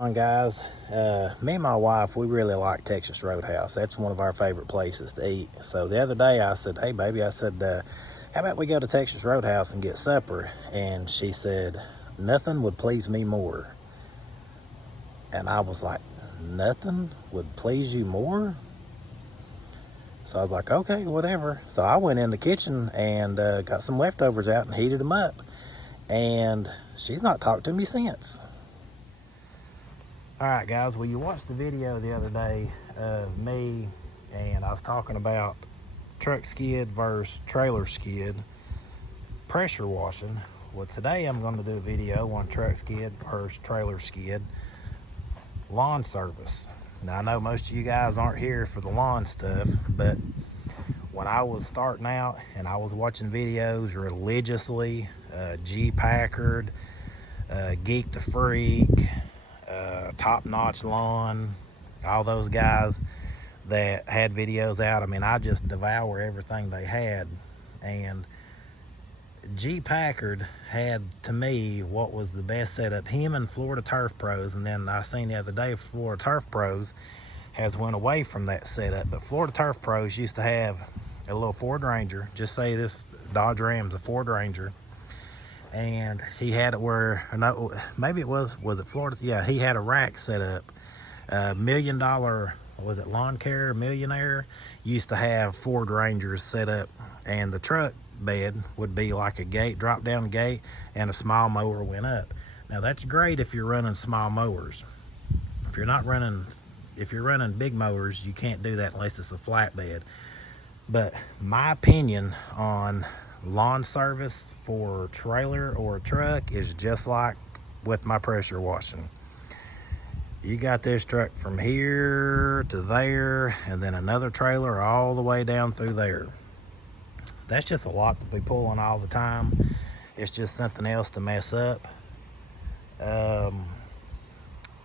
On guys, me and my wife, we really like Texas Roadhouse. That's one of our favorite places to eat. So the other day I said, hey baby, how about we go to Texas Roadhouse and get supper? And she said, nothing would please me more. And I was like, nothing would please you more? So I was like, okay, whatever. So I went in the kitchen and got some leftovers out and heated them up. And she's not talked to me since. All right, guys, well, you watched the video the other day of me, and I was talking about truck skid versus trailer skid pressure washing. Well, today I'm going to do a video on truck skid versus trailer skid lawn service. Now, I know most of you guys aren't here for the lawn stuff, but when I was starting out and I was watching videos religiously, G Packard, Geek the Freak, Top Notch Lawn, all those guys that had videos out. I mean, I just devour everything they had. And G Packard had, to me, what was the best setup. Him and Florida Turf Pros, and then I seen the other day Florida Turf Pros has went away from that setup. But Florida Turf Pros used to have a little Ford Ranger. Just say this Dodge Ram's a Ford Ranger. And he had it where, no, maybe it was it Florida? Yeah, he had a rack set up. $1 million, was it Lawn Care Millionaire, used to have Ford Rangers set up, and the truck bed would be like a gate, drop down gate, and a small mower went up. Now that's great if you're running small mowers. If you're running big mowers, you can't do that unless it's a flatbed. But my opinion on lawn service for a trailer or a truck is just like with my pressure washing. You got this truck from here to there, and then another trailer all the way down through there. That's just a lot to be pulling all the time. It's just something else to mess up. And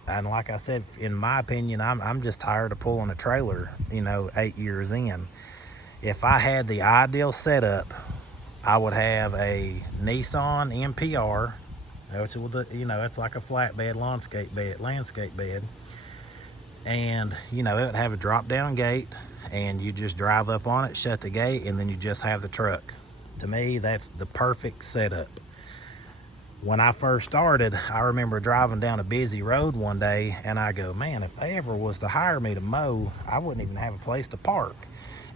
like I said, in my opinion, I'm just tired of pulling a trailer, 8 years in. If I had the ideal setup, I would have a Nissan NPR, which it's like a flatbed landscape bed. And, it would have a drop down gate, and you just drive up on it, shut the gate, and then you just have the truck. To me, that's the perfect setup. When I first started, I remember driving down a busy road one day, and I go, man, if they ever was to hire me to mow, I wouldn't even have a place to park.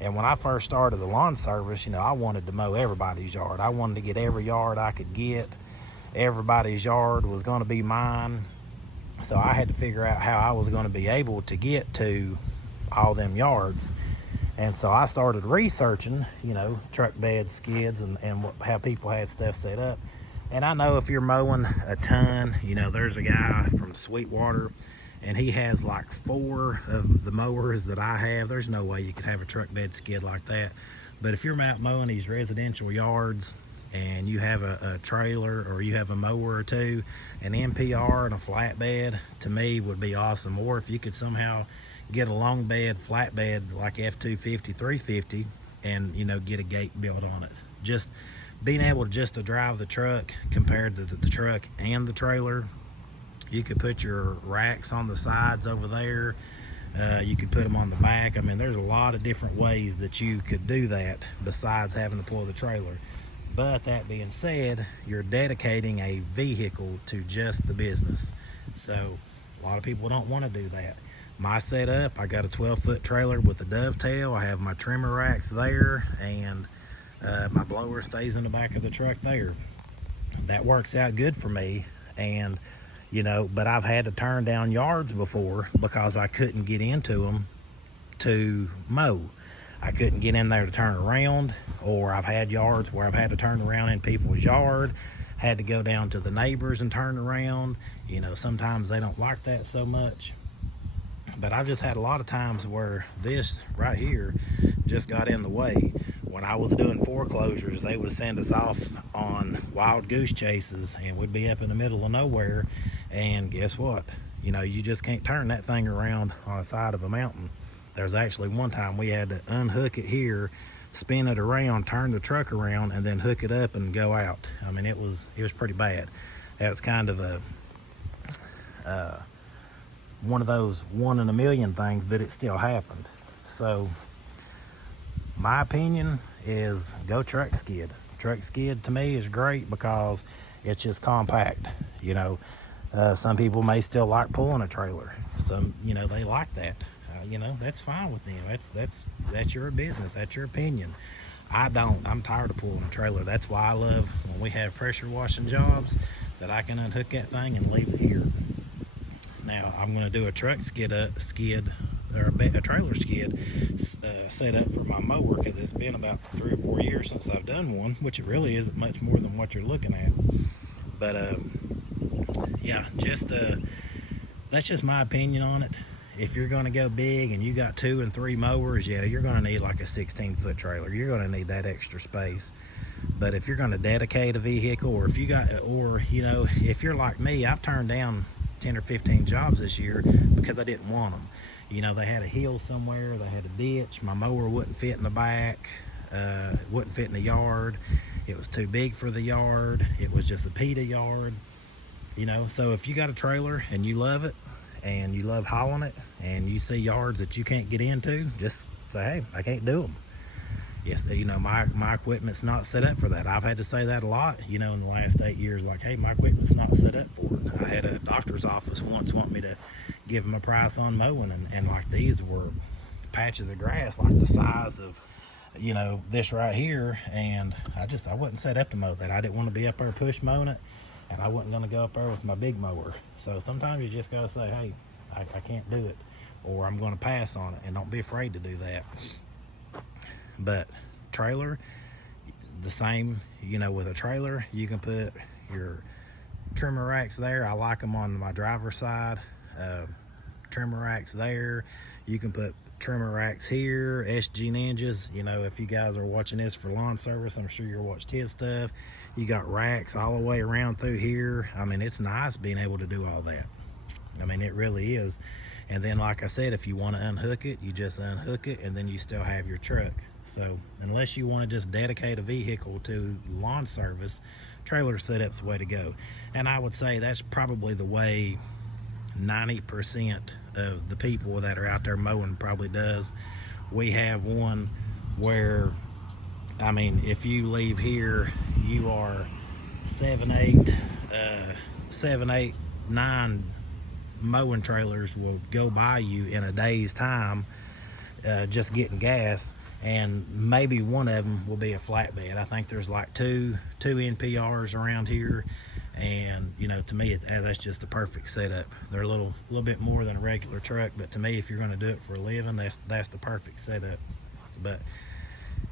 And when I first started the lawn service, I wanted to mow everybody's yard. I wanted to get every yard I could get. Everybody's yard was going to be mine. So I had to figure out how I was going to be able to get to all them yards. And so I started researching, truck bed skids and how people had stuff set up. And I know if you're mowing a ton, there's a guy from Sweetwater, and he has like 4 of the mowers that I have. There's no way you could have a truck bed skid like that. But if you're out mowing these residential yards and you have a trailer or you have a mower or two, an NPR and a flatbed, to me, would be awesome. Or if you could somehow get a long bed, flatbed like F250, 350, and get a gate built on it. Just being able to drive the truck compared to the truck and the trailer. You could put your racks on the sides over there. You could put them on the back. I mean, there's a lot of different ways that you could do that besides having to pull the trailer. But that being said, you're dedicating a vehicle to just the business. So a lot of people don't want to do that. My setup, I got a 12-foot trailer with a dovetail. I have my trimmer racks there, and my blower stays in the back of the truck there. That works out good for me. And but I've had to turn down yards before because I couldn't get into them to mow. I couldn't get in there to turn around, or I've had yards where I've had to turn around in people's yard, had to go down to the neighbors and turn around. Sometimes they don't like that so much. But I've just had a lot of times where this right here just got in the way. When I was doing foreclosures, they would send us off on wild goose chases, and we'd be up in the middle of nowhere, and guess what? You just can't turn that thing around on the side of a mountain. There's actually one time we had to unhook it here, spin it around, turn the truck around, and then hook it up and go out. I mean, it was pretty bad. That was kind of a one of those 1 in a million things, but it still happened. So my opinion is go truck skid. Truck skid to me is great because it's just compact. You know, some people may still like pulling a trailer. Some, you know, they like that. You know, that's fine with them. That's your business. That's your opinion. I don't. I'm tired of pulling a trailer. That's why I love when we have pressure washing jobs that I can unhook that thing and leave it here. Now I'm going to do a truck skid or a trailer skid set up for my mower, because it's been about 3 or 4 years since I've done one, which it really isn't much more than what you're looking at. But yeah, just that's just my opinion on it. If you're going to go big and you got 2 and 3 mowers, yeah, you're going to need like a 16-foot trailer. You're going to need that extra space. But if you're going to dedicate a vehicle, or if you got, or you know, if you're like me, I've turned down 10 or 15 jobs this year because I didn't want them. You know, they had a hill somewhere, they had a ditch, my mower wouldn't fit in the back, it wouldn't fit in the yard, it was too big for the yard, it was just a PETA yard. You know, so if you got a trailer and you love it and you love hauling it and you see yards that you can't get into, just say, hey, I can't do them. Yes, you know, my equipment's not set up for that. I've had to say that a lot, you know, in the last 8 years, like, hey, my equipment's not set up for it. I had a doctor's office once want me to give them a price on mowing, and like these were patches of grass like the size of, you know, this right here, and I wasn't set up to mow that. I didn't want to be up there push mowing it, and I wasn't going to go up there with my big mower. So sometimes you just got to say, hey, I can't do it, or I'm going to pass on it, and don't be afraid to do that. But trailer, the same, you know, with a trailer, you can put your trimmer racks there. I like them on my driver's side. Trimmer racks there. You can put trimmer racks here. SG Ninjas, you know, if you guys are watching this for lawn service, I'm sure you're watching his stuff. You got racks all the way around through here. I mean, it's nice being able to do all that. I mean, it really is. And then, like I said, if you want to unhook it, you just unhook it, and then you still have your truck. So unless you want to just dedicate a vehicle to lawn service, trailer setup's the way to go. And I would say that's probably the way 90% of the people that are out there mowing probably does. We have one where, I mean, if you leave here, you are 7, 8, 9 mowing trailers will go by you in a day's time, just getting gas, and maybe one of them will be a flatbed. I think there's like two NPRs around here, and you know, to me that's just the perfect setup. They're a little bit more than a regular truck, but to me, if you're going to do it for a living, that's the perfect setup. But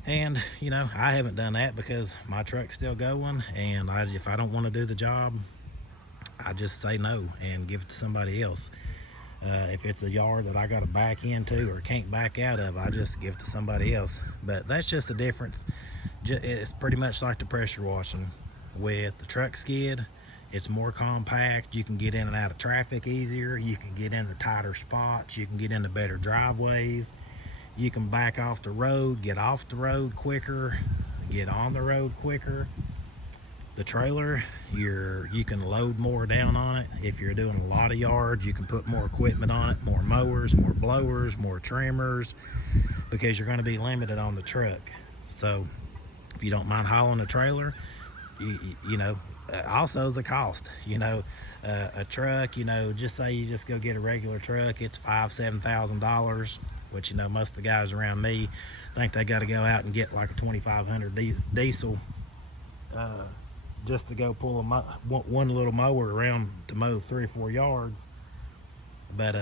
and you know, I haven't done that because my truck's still going, and if I don't want to do the job, I just say no and give it to somebody else. If it's a yard that I got to back into or can't back out of, I just give it to somebody else. But that's just the difference. It's pretty much like the pressure washing. With the truck skid, it's more compact. You can get in and out of traffic easier. You can get into tighter spots. You can get into better driveways. You can back off the road, get off the road quicker, get on the road quicker. The trailer, you can load more down on it. If you're doing a lot of yards, you can put more equipment on it, more mowers, more blowers, more trimmers, because you're going to be limited on the truck. So if you don't mind hauling a trailer, you know, also the cost, you know, a truck, you know, just say you just go get a regular truck, it's $5,000-$7,000, which, you know, most of the guys around me think they got to go out and get like a 2500 diesel, just to go pull one little mower around to mow 3 or 4 yards. But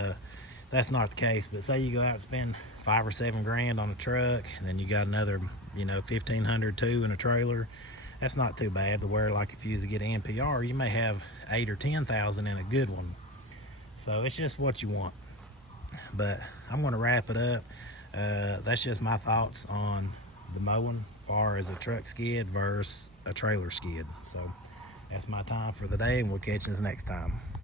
that's not the case. But say you go out and spend 5 or 7 grand on a truck, and then you got another, you know, 1500 too in a trailer. That's not too bad. To where, like, if you was to get an NPR, you may have 8 or 10,000 in a good one. So it's just what you want. But I'm going to wrap it up. That's just my thoughts on the mowing as far as a truck skid versus a trailer skid. So that's my time for the day, and we'll catch you next time.